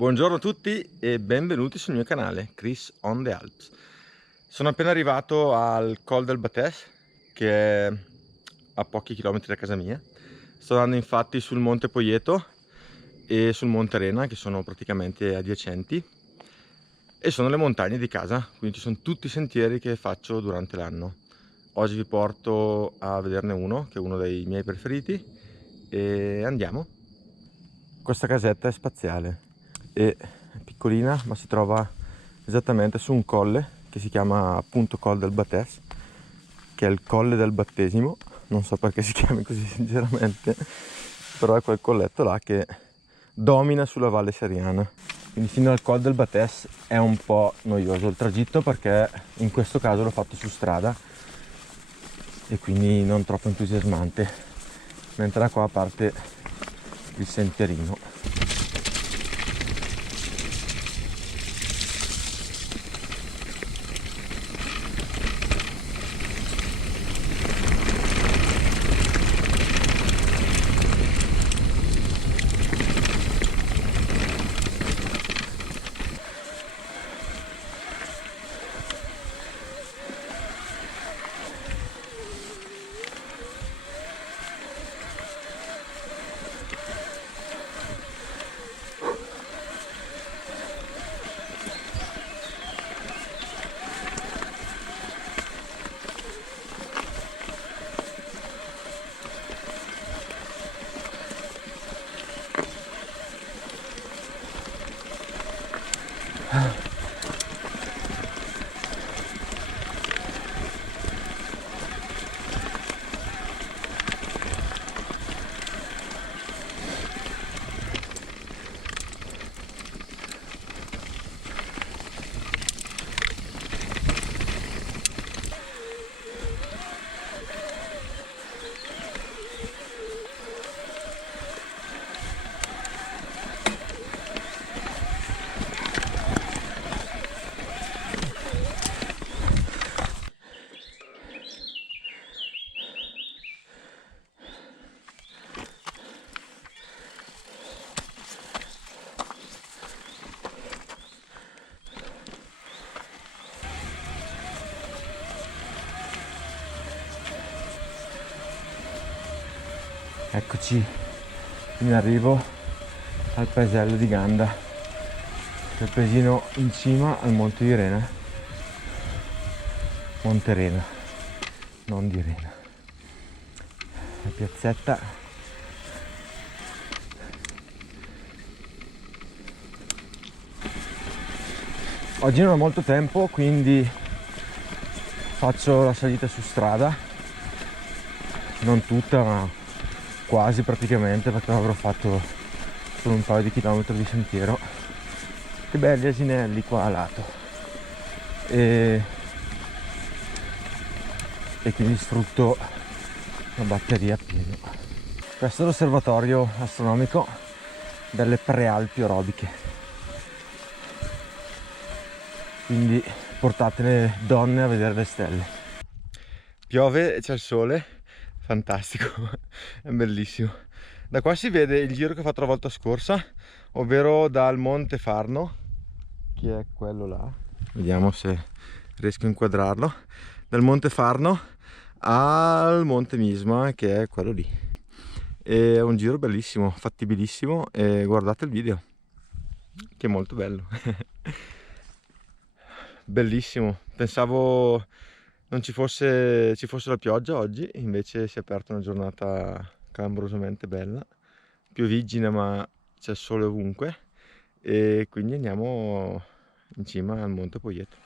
Buongiorno a tutti e benvenuti sul mio canale Chris on the Alps. Sono appena arrivato al Col del Batés, che è a pochi chilometri da casa mia. Sto andando infatti sul Monte Poieto e sul Monte Rena, che sono praticamente adiacenti, e sono le montagne di casa, quindi ci sono tutti i sentieri che faccio durante l'anno. Oggi vi porto a vederne uno, che è uno dei miei preferiti, e andiamo. Questa casetta è spaziale e piccolina, ma si trova esattamente su un colle che si chiama appunto Col del Batés, che è il colle del battesimo. Non so perché si chiami così sinceramente, però è quel colletto là che domina sulla Valle Seriana. Quindi fino al Col del Batés è un po' noioso il tragitto, perché in questo caso l'ho fatto su strada e quindi non troppo entusiasmante, mentre da qua parte il sentierino. Eccoci in arrivo al paesello di Ganda, che è il paesino in cima al Monte di Rena. Monte Rena, non di Rena. La piazzetta oggi non ho molto tempo, quindi faccio la salita su strada, non tutta ma quasi praticamente, perché avrò fatto solo un paio di chilometri di sentiero. Che belli asinelli qua a lato, e quindi sfrutto la batteria a pieno. Questo è l'osservatorio astronomico delle Prealpi Orobiche, quindi portate le donne a vedere le stelle. Piove e c'è il sole, fantastico, è bellissimo. Da qua si vede il giro che ho fatto la volta scorsa, ovvero dal Monte Farno, che è quello là, vediamo se riesco a inquadrarlo, dal Monte Farno al Monte Misma, che è quello lì. E è un giro bellissimo, fattibilissimo, e guardate il video che è molto bello. Bellissimo, pensavo non ci fosse la pioggia oggi, invece si è aperta una giornata clamorosamente bella, pioviggina ma c'è sole ovunque, e quindi andiamo in cima al Monte Poieto.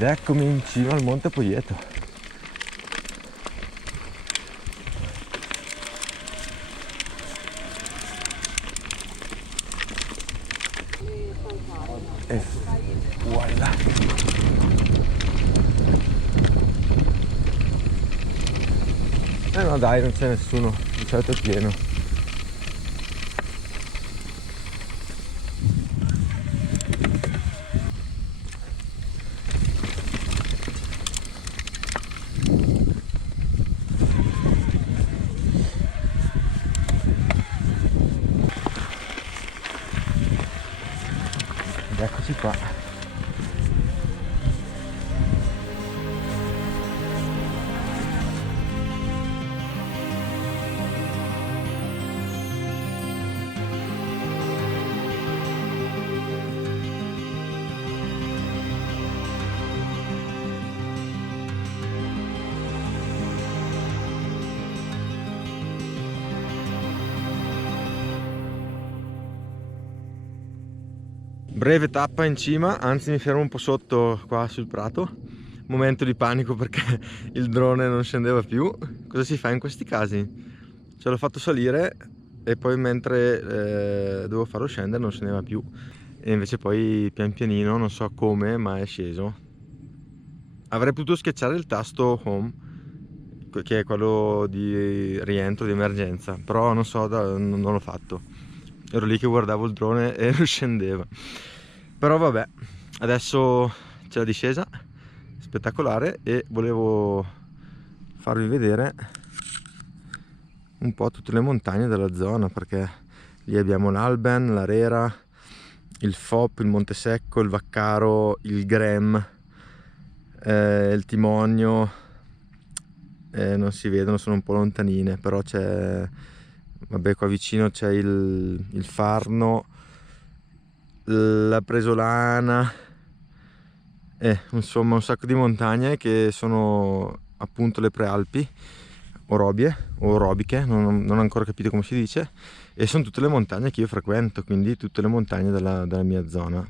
Ed eccomi in cima al Monte Poieto. E voilà. No dai, non c'è nessuno, di solito è pieno. Ed eccoci qua. Breve tappa in cima, anzi mi fermo un po' sotto qua sul prato. Momento di panico perché il drone non scendeva più. Cosa si fa in questi casi? Ce l'ho fatto salire e poi mentre dovevo farlo scendere non scendeva più. E invece poi pian pianino, non so come, ma è sceso. Avrei potuto schiacciare il tasto home, che è quello di rientro, di emergenza, però non so, non l'ho fatto. Ero lì che guardavo il drone e non scendeva. Però vabbè, adesso c'è la discesa spettacolare e volevo farvi vedere un po' tutte le montagne della zona, perché lì abbiamo l'Alben, l'Arera, il Fop, il Monte Secco, il Vaccaro, il Grem, il Timonio, non si vedono, sono un po' lontanine, però c'è, vabbè, qua vicino c'è il Farno, la Presolana, insomma un sacco di montagne che sono appunto le prealpi orobie o orobiche, non ho ancora capito come si dice, e sono tutte le montagne che io frequento, quindi tutte le montagne della mia zona.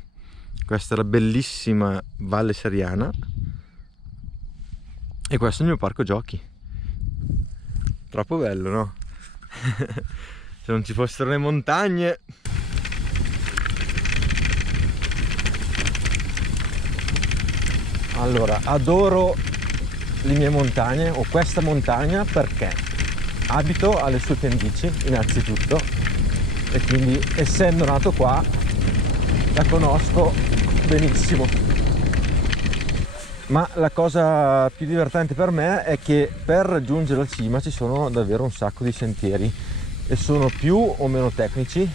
Questa è la bellissima Valle Seriana e questo è il mio parco giochi. Troppo bello, no? Se non ci fossero le montagne. Allora, adoro le mie montagne o questa montagna perché abito alle sue pendici innanzitutto e quindi essendo nato qua la conosco benissimo. Ma la cosa più divertente per me è che per raggiungere la cima ci sono davvero un sacco di sentieri e sono più o meno tecnici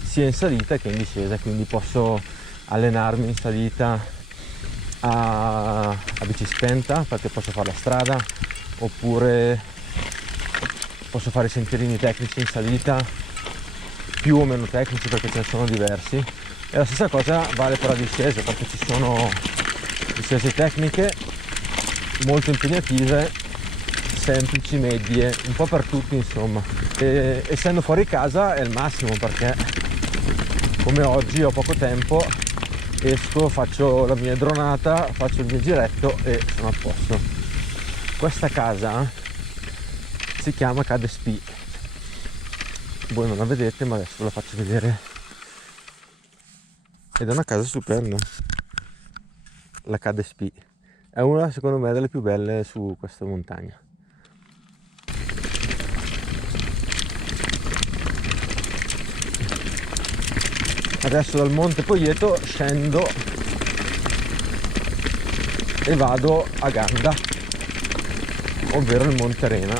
sia in salita che in discesa, quindi posso allenarmi in salita a bici spenta perché posso fare la strada, oppure posso fare sentierini tecnici in salita più o meno tecnici perché ce ne sono diversi, e la stessa cosa vale per la discesa perché ci sono discese tecniche molto impegnative, semplici, medie, un po' per tutti insomma. E essendo fuori casa è il massimo perché come oggi ho poco tempo, esco, faccio la mia dronata, faccio il mio giretto e sono a posto. Questa casa si chiama Cadespie, voi non la vedete ma adesso ve la faccio vedere, ed è una casa stupenda. La Cadespie è una, secondo me, delle più belle su questa montagna. Adesso dal Monte Poieto scendo e vado a Ganda, ovvero il Monte Arena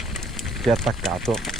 che è attaccato.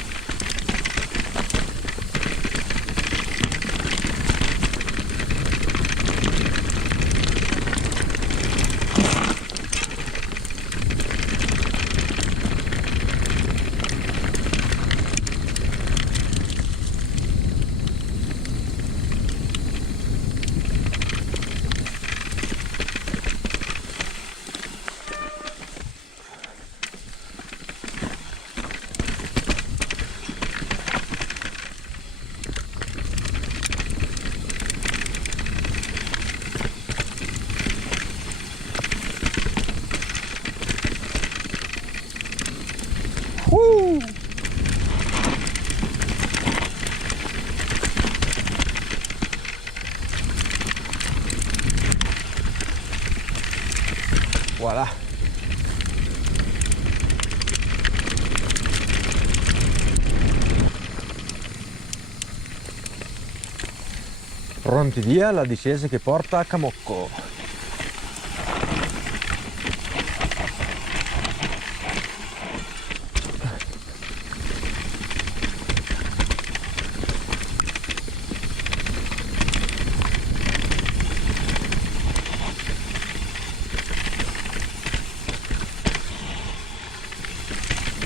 Pronti via la discesa che porta a Camocco.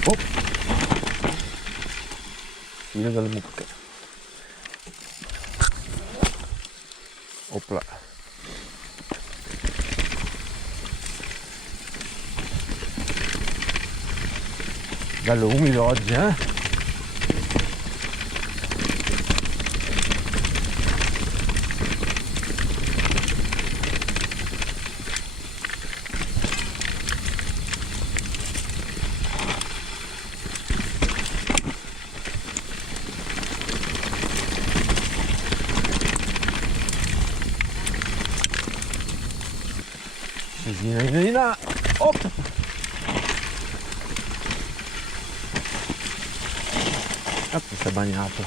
Oh. Filo delle mucche. Opla. Bello umido oggi, eh? Scesina, oh! Cazzo, si è bagnato.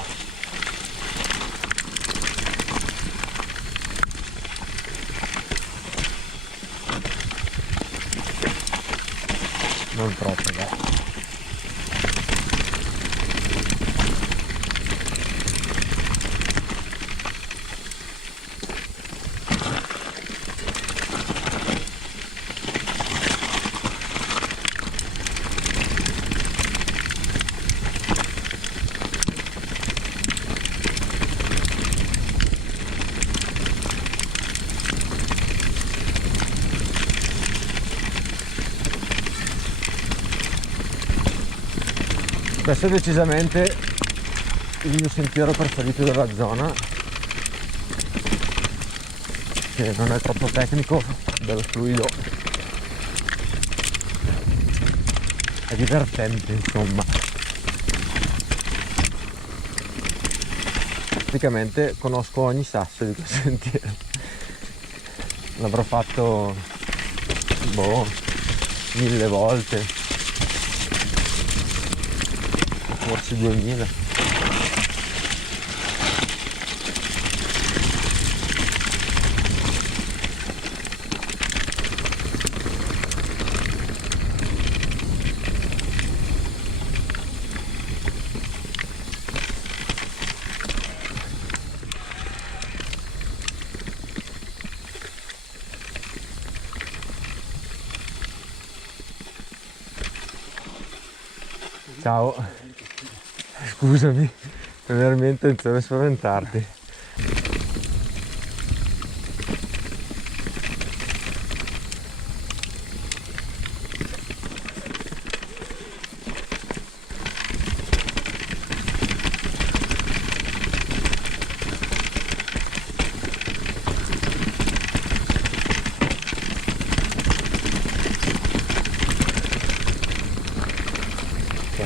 Non troppo, dai. Questo è decisamente il mio sentiero preferito della zona, che non è troppo tecnico, bello fluido, è divertente insomma. Praticamente conosco ogni sasso di questo sentiero, l'avrò fatto 1000 volte. Forse 2000. Ciao. Scusami, non era mia intenzione spaventarti.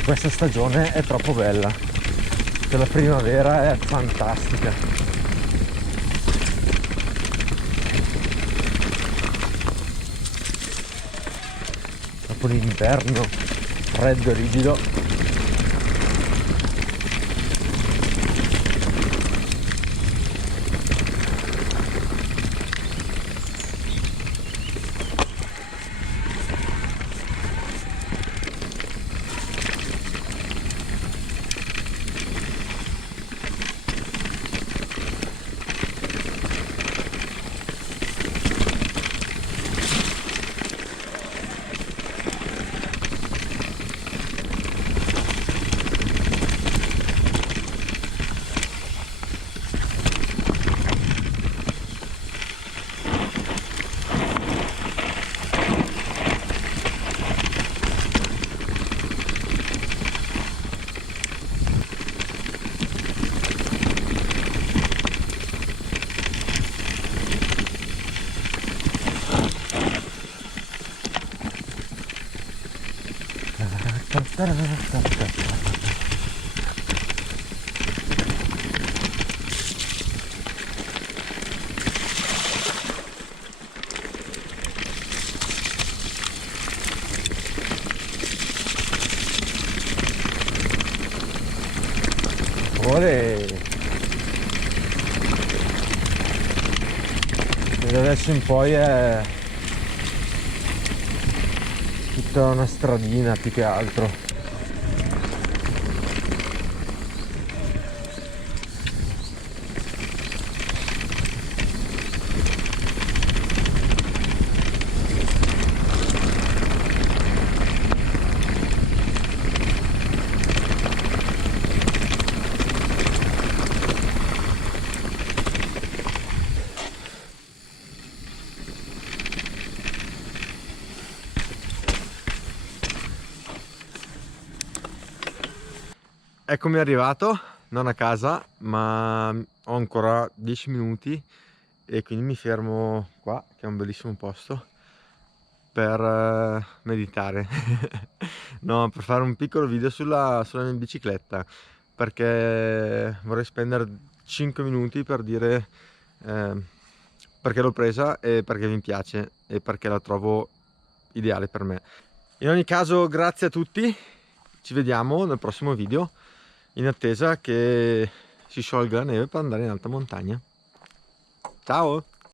Questa stagione è troppo bella, la primavera è fantastica. Dopo l'inverno freddo e rigido, da adesso in poi è tutta una stradina più che altro. Eccomi arrivato, non a casa, ma ho ancora 10 minuti e quindi mi fermo qua, che è un bellissimo posto, per meditare. No, per fare un piccolo video sulla mia bicicletta, perché vorrei spendere 5 minuti per dire perché l'ho presa e perché mi piace e perché la trovo ideale per me. In ogni caso, grazie a tutti, ci vediamo nel prossimo video, in attesa che si sciolga la neve per andare in alta montagna. Ciao!